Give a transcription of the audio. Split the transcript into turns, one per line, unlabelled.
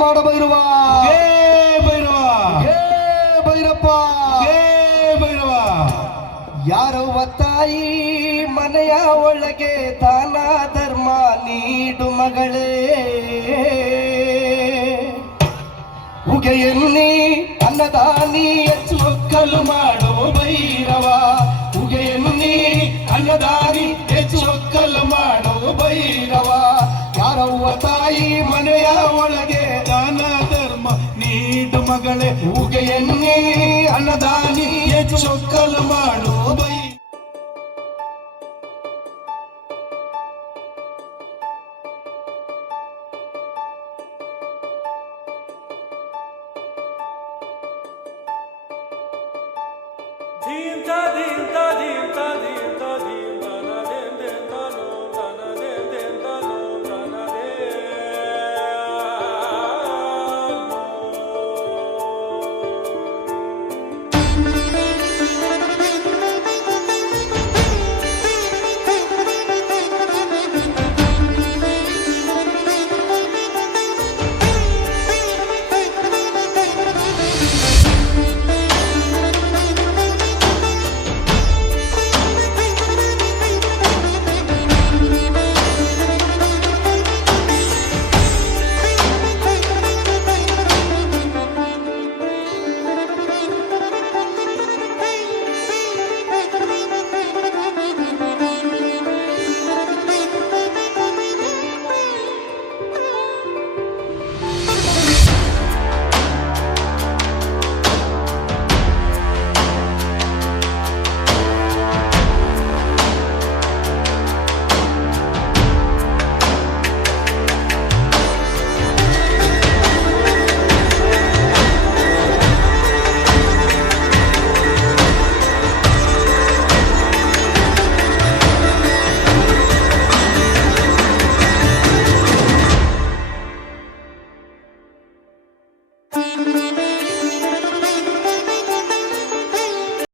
ಮಾಡಬೈರುವ.
ಹೇ ಭೈರವ
ಹೇ ಭೈರಪ್ಪ
ಹೇ ಭೈರವ
ಯಾರವ್ವ ತಾಯಿ ಮನೆಯ ಒಳಗೆ ದಾನ ಧರ್ಮ ನೀಡು ಮಗಳೇ. ಉಗೆಯನ್ನಿ ಅನ್ನದಾನಿ ಹೆಚ್ಚು ಒಕ್ಕಲು ಮಾಡೋ ಭೈರವ. ಉಗೆಯನ್ನಿ ಅನ್ನದಾನಿ ಹೆಚ್ಚು ಒಕ್ಕಲು ಮಾಡೋ ಭೈರವ. ನಮ್ಮವ್ವ ತಾಯಿ ಮನೆಯ ಒಳಗೆ
ದಾನ ಧರ್ಮ ನೀಡು ಮಗಳೇ
ಉಗೆಯನ್ನೇ ಅನ್ನದಾನಿ
ಚೊಕ್ಕಲು ಮಾಡು ಬೈ. ಚಿಂತದಿಂದ